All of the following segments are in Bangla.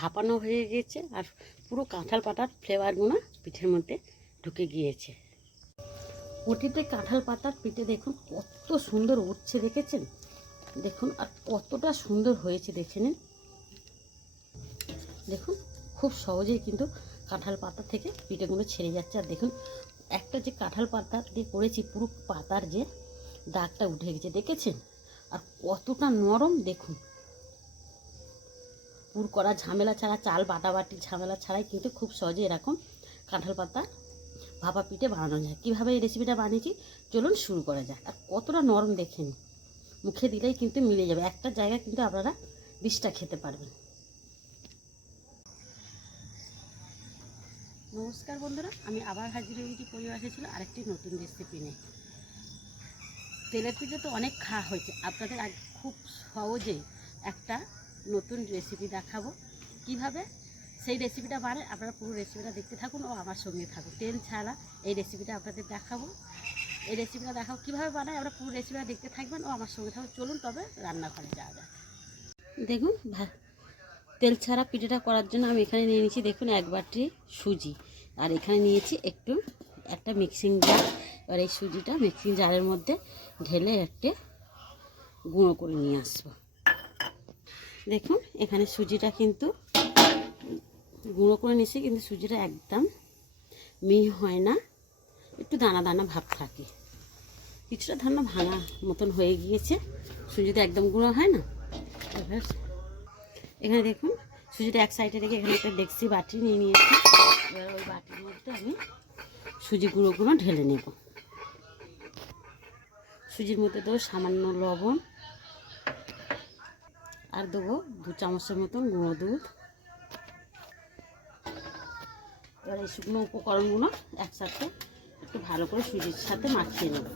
ভাপানো হয়ে গিয়েছে আর পুরো কাঁঠাল পাতার ফ্লেভারগুলো পিঠের মধ্যে ঢুকে গিয়েছে। ওটিতে কাঁঠাল পাতার পিঠে দেখুন কত সুন্দর উঠছে, দেখেছেন? দেখুন আর কতটা সুন্দর হয়েছে দেখে নিন। দেখুন খুব সহজেই কিন্তু কাঁঠাল পাতা থেকে পিঠেগুলো ছেড়ে যাচ্ছে। আর দেখুন একটা যে কাঁঠাল পাতা দিয়ে করেছি পুরো পাতার যে দাগটা উঠে গেছে, দেখেছেন? আর কতটা নরম দেখুন। পুর করা ঝামেলা ছাড়া, চাল বাটাবাটি ঝামেলা ছাড়াই কিন্তু খুব সহজে এরকম কাঁঠাল পাতা ভাপা পিঠে বানানো যায়। কীভাবে এই রেসিপিটা বানিয়েছি চলুন শুরু করা যায়। আর কতটা নরম দেখেন, মুখে দিলেই কিন্তু মিলে যাবে। একটা জায়গায় কিন্তু আপনারা 20টা খেতে পারবেন। নমস্কার বন্ধুরা, আমি আবার হাজির হয়ে গেছি পরিবারে ছিল আরেকটি নতুন রেসিপি নিয়ে। তেলের পিঠে তো অনেক খাওয়া হয়েছে, আপনাদের আজ খুব সহজেই একটা নতুন রেসিপি দেখাবো। কিভাবে সেই রেসিপিটা বানায় আপনারা পুরো রেসিপিটা দেখতে থাকুন ও আমার সঙ্গে থাকুন। তেল ছাড়া এই রেসিপিটা আপনাদের দেখাবো। এই রেসিপিটা দেখাবো কীভাবে বানায়, আপনারা পুরো রেসিপিটা দেখতে থাকবেন ও আমার সঙ্গে থাকুন। চলুন তবে রান্নাঘরে যাওয়া যায়। দেখুন তেল ছাড়া পিঠেটা করার জন্য আমি এখানে নিয়ে নিয়েছি দেখুন 1 বাটি সুজি, আর এখানে নিয়েছি একটা মিক্সিং জার। এবার এই সুজিটা মিক্সিং জারের মধ্যে ঢেলে একটা গুঁড়ো করে নিয়ে আসবো। দেখুন এখানে সুজিটা কিন্তু গুঁড়ো করে নিয়েছি, কিন্তু সুজিটা একদম মিহি হয় না, একটু দানা দানা ভাব থাকে। কিছুটা ধারণা ভাঙা মতন হয়ে গিয়েছে, সুজিটা একদম গুঁড়ো হয় না। এবার এখানে দেখুন সুজিটা এক সাইডে রেখে এখানে একটা ডেক্সি বাটি নিয়ে নিয়েছি। এবার ওই বাটির মধ্যে আমি সুজি গুঁড়োগুলো ঢেলে নেব। সুজির মধ্যে দেবো সামান্য লবণ, আর দেবো 2 চামচের মতন গুঁড়ো দুধ। এবার এই শুকনো উপকরণগুলো একসাথে একটু ভালো করে সুজির সাথে মাখিয়ে নেব।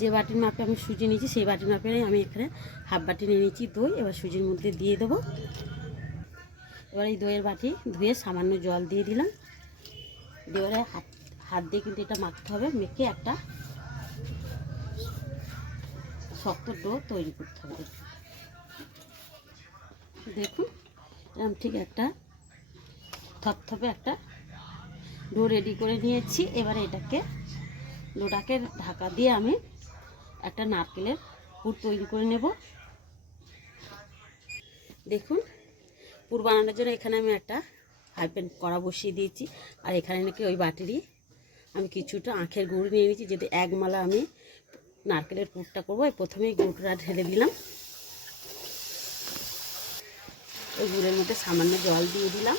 যে বাটির মাপে আমি সুজি নিয়েছি সেই বাটির মাপে আমি এখানে হাফ বাটি নিয়ে নিয়েছি দই। এবার সুজির মধ্যে দিয়ে দেবো। এবার এই দইয়ের বাটি ধুয়ে সামান্য জল দিয়ে দিলাম। এবারে হাত দিয়ে কিন্তু এটা মাখতে হবে, মেখে একটা শক্ত ডো তৈরি করতে হবে। দেখুন এরকম ঠিক একটা থপথপে একটা ডো রেডি করে নিয়েছি। এবারে ডোটাকে ঢাকা দিয়ে আমি একটা নারকেলের পুর তৈরি করে নেব। দেখুন পুর বানানোর জন্য এখানে আমি একটা ফ্রাই প্যান কড়া বসিয়ে দিয়েছি, আর এখানে নাকি ওই বাটিরই আমি কিছুটা আখের গুড় নিয়ে নিয়েছি। যদি 1 মালা আমি নারকেলের পুরটা করবো, প্রথমেই গুড়টা ঢেলে দিলাম। ওই গুড়ের মধ্যে সামান্য জল দিয়ে দিলাম,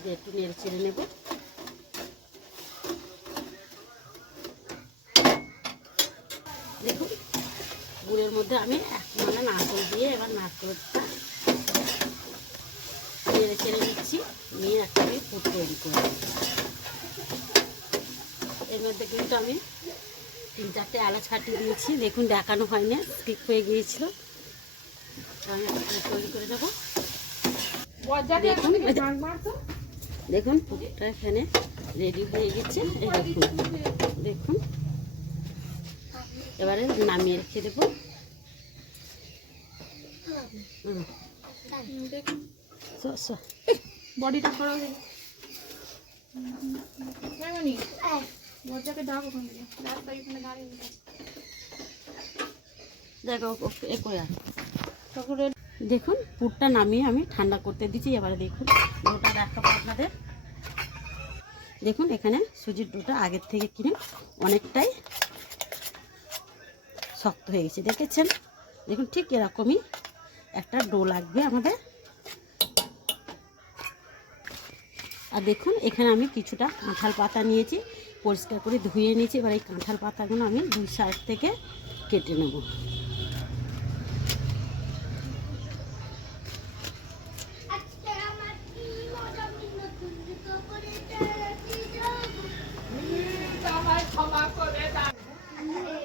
দিয়ে একটু নেড়ে চেড়ে নেব। দেখুন গুড়ের মধ্যে আমি 1 মালা নারকেল দিয়ে এবার নারকেলটা নেড়ে চেড়ে নিচ্ছি, নিয়ে একটা আমি পুর তৈরি করে নেব। এর মধ্যে কিন্তু আমি 3-4টে এলাচ ফাটিয়ে দিয়েছি। দেখুন দেখানো হয়নি, স্কিপ হয়ে গিয়েছিল। আমি একটা তৈরি করে নেব। দেখুন পুরটা এখানে রেডি হয়ে গেছে। দেখুন এবারে নামিয়ে রেখে দেবো। বডিটা করো দেখুন পুরটা নামিয়ে আমি ঠান্ডা করতে দিচ্ছি। এবারে দেখুন ডোটা দেখাবো আপনাদের। দেখুন এখানে সুজির ডোটা আগের থেকে কিনে অনেকটাই শক্ত হয়ে গেছে, দেখেছেন? দেখুন ঠিক এরকমই একটা ডো লাগবে আমাদের। আর দেখুন এখানে আমি কিছুটা কাঁঠাল পাতা নিয়েছি, পরিষ্কার করে ধুয়ে নিয়েছি। এবার এই কাঁঠাল পাতাগুলো আমি 2 সাইড থেকে কেটে নেব।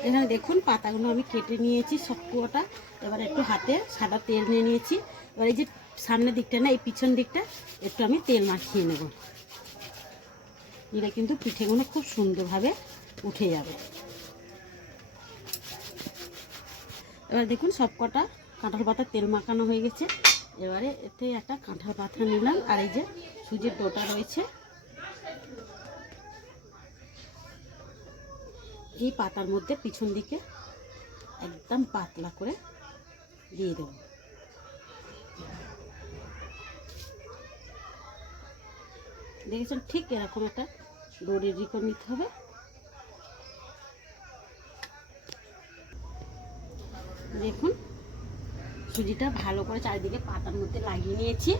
এখানে দেখুন পাতাগুলো আমি কেটে নিয়েছি সবকটা। এবার একটু হাতে সাদা তেল নিয়ে নিয়েছি। এবার এই যে সামনের দিকটা না, এই পিছন দিকটা একটু আমি তেল মাখিয়ে নেব। নিলে কিন্তু পিঠেগুলো খুব সুন্দরভাবে উঠে যাবে। এবার দেখুন সব কটা কাঁঠাল পাতা তেল মাখানো হয়ে গেছে। এবারে এতে একটা কাঁঠাল পাতা নিলাম, আর এই যে সুজির ডোটা রয়েছে, এই পাতার মধ্যে পিছন দিকে একদম পাতলা করে দিয়ে দেব। দেখেছেন, ঠিক এরকম একটা ডো রেডি করে নিতে হবে। দেখুন সুজিটা ভালো করে চারিদিকে পাতার মধ্যে লাগিয়ে নিয়েছি।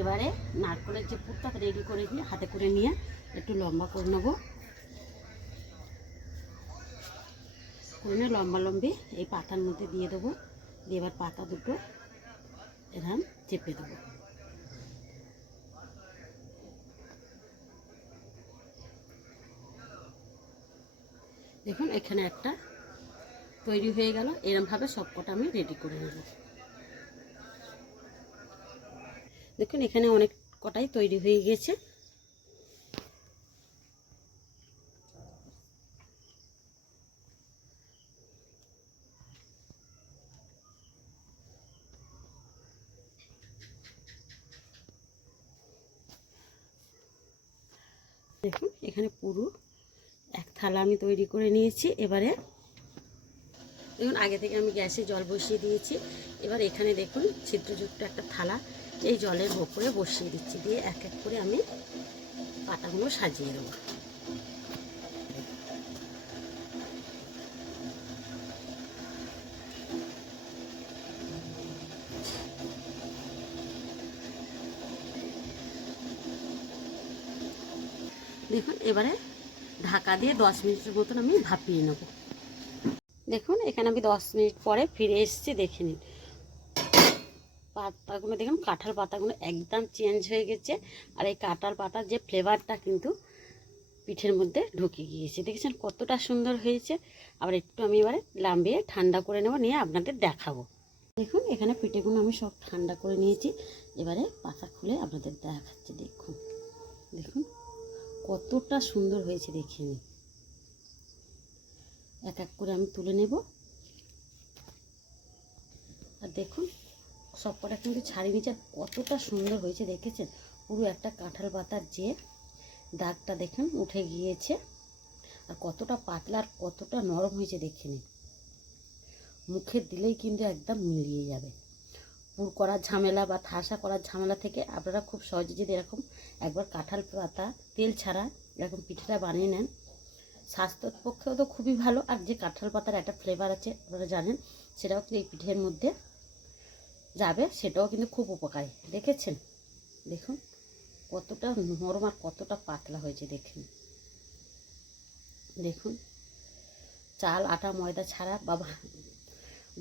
এবারে নারকেলের যে পুরটা রেডি করে নিয়ে হাতে করে নিয়ে একটু লম্বা করে নেবো। করে লম্বা লম্বি এই পাতার মধ্যে দিয়ে দেবো। দিয়ে এবার পাতা দুটো এরকম চেপে দেবো। দেখুন এখানে একটা তৈরি হয়ে গেল। এরকমভাবে সবকটা আমি রেডি করে নেব। দেখুন এখানে অনেক কটাই তৈরি হয়ে গেছে। দেখুন এখানে পুরো এক থালা আমি তৈরি করে নিয়েছি। এবারে দেখুন আগে থেকে আমি গ্যাসে জল বসিয়ে দিয়েছি। এবার এখানে দেখুন ছিদ্রযুক্ত একটা থালা এই জলের ওপরে বসিয়ে দিচ্ছি। দিয়ে এক এক করে আমি পাতাগুলো সাজিয়ে দেবো। দেখুন এবারে ঢাকা দিয়ে 10 মিনিটের মতন আমি ভাপিয়ে নেব। দেখুন এখানে আমি 10 মিনিট পরে ফিরে এসেছি। দেখে নিন পাতাগুলো, দেখুন কাঁঠাল পাতাগুলো একদম চেঞ্জ হয়ে গেছে। আর এই কাঁঠাল পাতার যে ফ্লেভারটা কিন্তু পিঠের মধ্যে ঢুকে গিয়েছে। দেখেছেন কতটা সুন্দর হয়েছে। আবার একটু আমি এবারে লাম্বিয়ে ঠান্ডা করে নেব, নিয়ে আপনাদের দেখাবো। দেখুন এখানে পিঠেগুলো আমি সব ঠান্ডা করে নিয়েছি। এবারে পাতা খুলে আপনাদের দেখাচ্ছি। দেখুন দেখুন কতটা সুন্দর হয়েছে, দেখে নিন। এক এক করে আমি তুলে নেব। আর দেখুন সব কটা কিন্তু ছাড়িয়ে নিচ্ছে। কতটা সুন্দর হয়েছে দেখেছেন। পুরো একটা কাঁঠাল পাতার যে দাগটা দেখুন উঠে গিয়েছে। আর কতটা পাতলা আর কতটা নরম হয়েছে দেখে নিন। মুখে দিলেই কিন্তু একদম মিলিয়ে যাবে। পুর করার ঝামেলা বা ঠাসা করার ঝামেলা থেকে আপনারা খুব সহজে যদি এরকম একবার কাঁঠাল পাতা তেল ছাড়া এরকম পিঠেটা বানিয়ে নেন, স্বাস্থ্যের পক্ষেও তো খুবই ভালো। আর যে কাঁঠাল পাতার একটা ফ্লেভার আছে আপনারা জানেন, সেটাও কিন্তু এই পিঠের মধ্যে যাবে, সেটাও কিন্তু খুব উপকারী। দেখেছেন দেখুন কতটা নরম আর কতটা পাতলা হয়েছে। দেখুন দেখুন চাল আটা ময়দা ছাড়া বাবা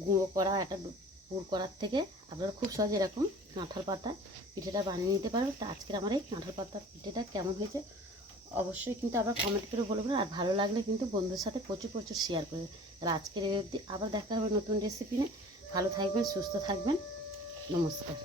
গুঁড়ো করা একটা পুর করার থেকে আপনারা খুব সহজে এরকম কাঁঠাল পাতা পিঠেটা বানিয়ে নিতে পারবেন। তো আজকের আমার এই কাঁঠাল পাতার পিঠেটা কেমন হয়েছে অবশ্যই কিন্তু আবার কমেন্ট করে বলবেন। আর ভালো লাগলে কিন্তু বন্ধুদের সাথে প্রচুর প্রচুর শেয়ার করবেন। আর আজকের এই অবধি, আবার দেখা হবে নতুন রেসিপি নিয়ে। ভালো থাকবেন, সুস্থ থাকবেন। নমস্কার।